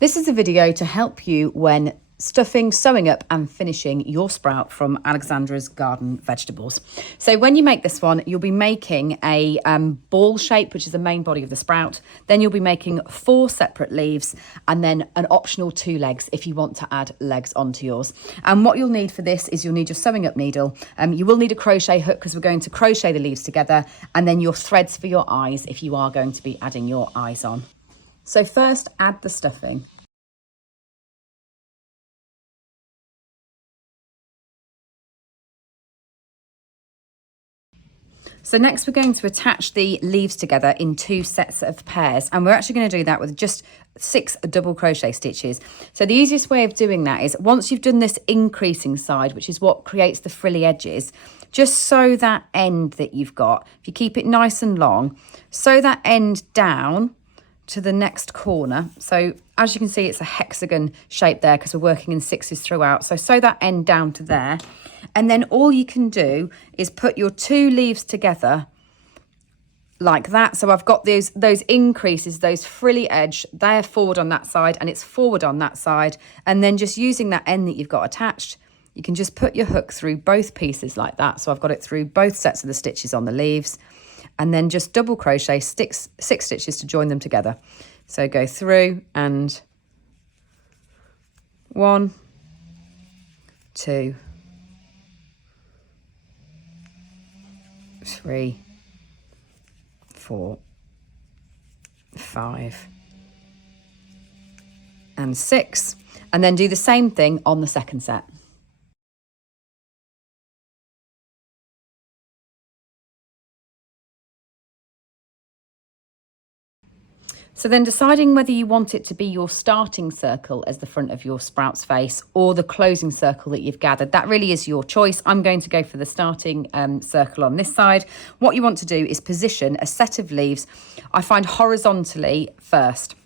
This is a video to help you when stuffing, sewing up and finishing your sprout from Alexandra's Garden Vegetables. So when you make this one, you'll be making a ball shape, which is the main body of the sprout. Then you'll be making 4 separate leaves and then an optional 2 legs if you want to add legs onto yours. And what you'll need for this is you'll need your sewing up needle. You will need a crochet hook because we're going to crochet the leaves together, and then your threads for your eyes if you are going to be adding your eyes on. So first, add the stuffing. So next we're going to attach the leaves together in 2 sets of pairs, and we're actually going to do that with just 6 double crochet stitches. So the easiest way of doing that is once you've done this increasing side, which is what creates the frilly edges, just sew that end that you've got. If you keep it nice and long, sew that end down to the next corner. So as you can see, it's a hexagon shape there because we're working in 6s throughout. So sew that end down to there. And then all you can do is put your 2 leaves together like that. So I've got those increases, those frilly edge, they're forward on that side and it's forward on that side. And then just using that end that you've got attached, you can just put your hook through both pieces like that. So I've got it through both sets of the stitches on the leaves, and then just double crochet 6 stitches to join them together. So go through and 1, 2, 3, 4, 5, and 6, and then do the same thing on the second set. So then deciding whether you want it to be your starting circle as the front of your sprout's face or the closing circle that you've gathered, that really is your choice. I'm going to go for the starting circle on this side. What you want to do is position a set of leaves, I find horizontally first.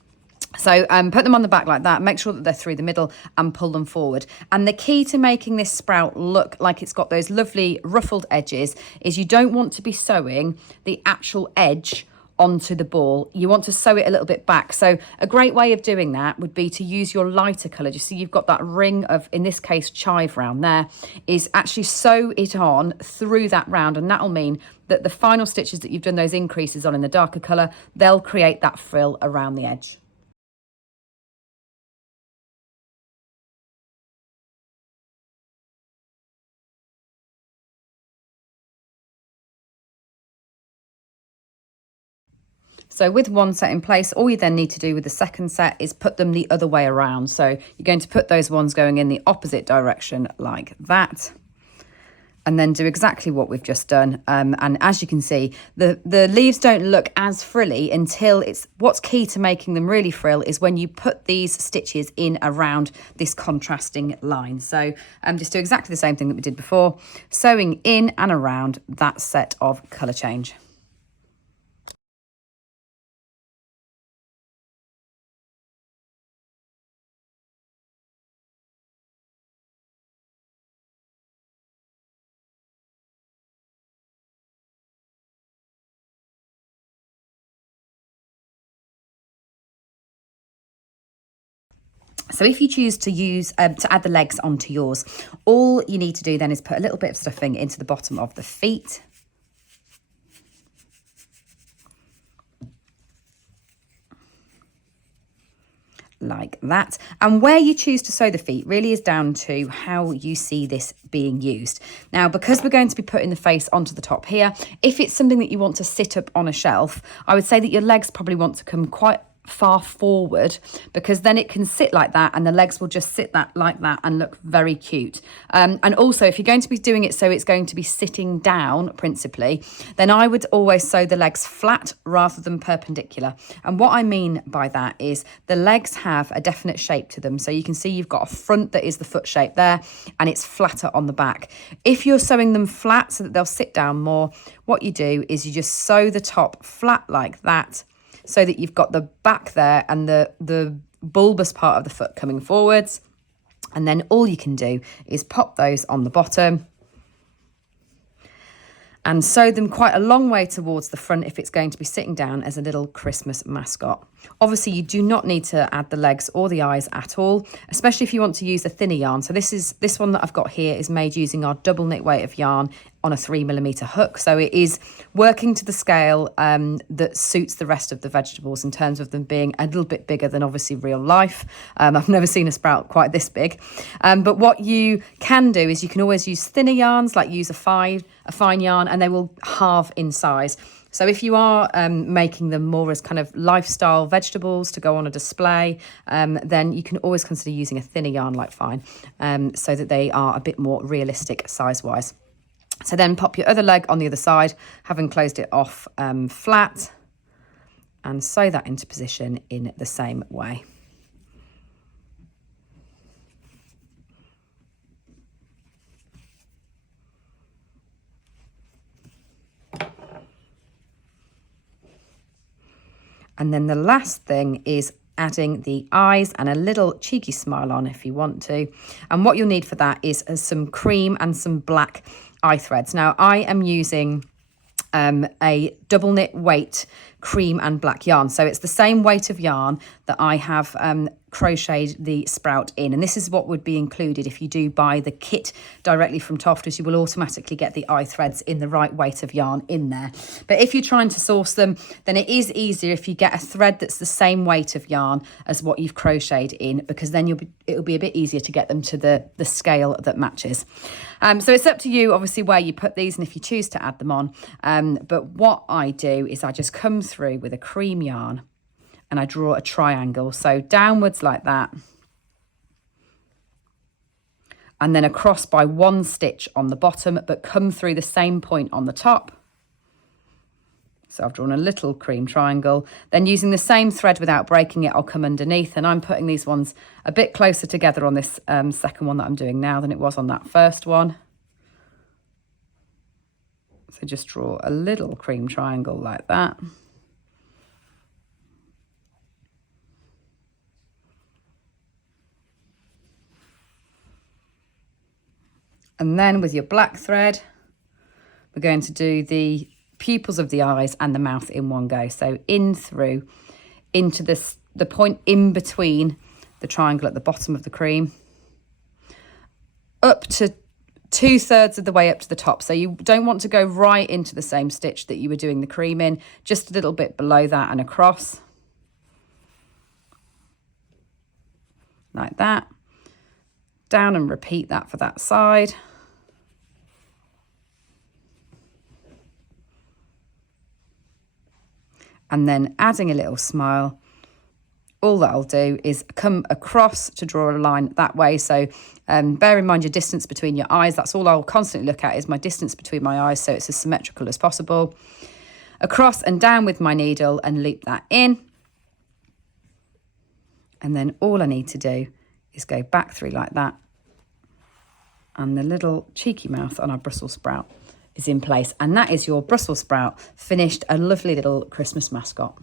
So put them on the back like that, make sure that they're through the middle and pull them forward. And the key to making this sprout look like it's got those lovely ruffled edges is you don't want to be sewing the actual edge onto the ball. You want to sew it a little bit back. So a great way of doing that would be to use your lighter colour. You see you've got that ring of, in this case, chive round there, is actually sew it on through that round, and that'll mean that the final stitches that you've done those increases on in the darker colour, they'll create that frill around the edge. So with one set in place, all you then need to do with the second set is put them the other way around. So you're going to put those ones going in the opposite direction like that, and then do exactly what we've just done. And as you can see, the leaves don't look as frilly until it's, what's key to making them really frill is when you put these stitches in around this contrasting line. So just do exactly the same thing that we did before, sewing in and around that set of colour change. So if you choose to use to add the legs onto yours, all you need to do then is put a little bit of stuffing into the bottom of the feet. Like that. And where you choose to sew the feet really is down to how you see this being used. Now, because we're going to be putting the face onto the top here, if it's something that you want to sit up on a shelf, I would say that your legs probably want to come quite far forward, because then it can sit like that and the legs will just sit that like that and look very cute. And also, if you're going to be doing it so it's going to be sitting down principally, then I would always sew the legs flat rather than perpendicular. And what I mean by that is the legs have a definite shape to them. So you can see you've got a front that is the foot shape there, and it's flatter on the back. If you're sewing them flat so that they'll sit down more, what you do is you just sew the top flat like that, so that you've got the back there and the bulbous part of the foot coming forwards. And then all you can do is pop those on the bottom and sew them quite a long way towards the front if it's going to be sitting down as a little Christmas mascot. Obviously, you do not need to add the legs or the eyes at all, especially if you want to use a thinner yarn. So this one that I've got here is made using our double knit weight of yarn on a 3mm hook. So it is working to the scale that suits the rest of the vegetables in terms of them being a little bit bigger than obviously real life. I've never seen a sprout quite this big. But what you can do is you can always use thinner yarns, like use a fine yarn, and they will halve in size. So if you are making them more as kind of lifestyle vegetables to go on a display, then you can always consider using a thinner yarn like fine, so that they are a bit more realistic size-wise. So then pop your other leg on the other side, having closed it off flat, and sew that into position in the same way. And then the last thing is adding the eyes and a little cheeky smile on if you want to. And what you'll need for that is some cream and some black eye threads. Now I am using a double knit weight cream and black yarn. So it's the same weight of yarn that I have crocheted the sprout in. And this is what would be included if you do buy the kit directly from TOFT, as you will automatically get the eye threads in the right weight of yarn in there. But if you're trying to source them, then it is easier if you get a thread that's the same weight of yarn as what you've crocheted in, because then it'll be a bit easier to get them to the scale that matches. So it's up to you, obviously, where you put these and if you choose to add them on. But what I do is I just come through with a cream yarn and I draw a triangle. So downwards like that, and then across by one stitch on the bottom, but come through the same point on the top. So I've drawn a little cream triangle. Then using the same thread without breaking it, I'll come underneath, and I'm putting these ones a bit closer together on this second one that I'm doing now than it was on that first one. So just draw a little cream triangle like that. And then with your black thread, we're going to do the pupils of the eyes and the mouth in one go. So in through into the point in between the triangle at the bottom of the cream, up to 2/3 of the way up to the top. So you don't want to go right into the same stitch that you were doing the cream in, just a little bit below that and across. Like that. Down and repeat that for that side. And then adding a little smile. All that I'll do is come across to draw a line that way. So bear in mind your distance between your eyes. That's all I'll constantly look at, is my distance between my eyes, so it's as symmetrical as possible. Across and down with my needle and loop that in. And then all I need to do is go back through like that. And the little cheeky mouth on our Brussels sprout is in place. And that is your Brussels sprout finished, a lovely little Christmas mascot.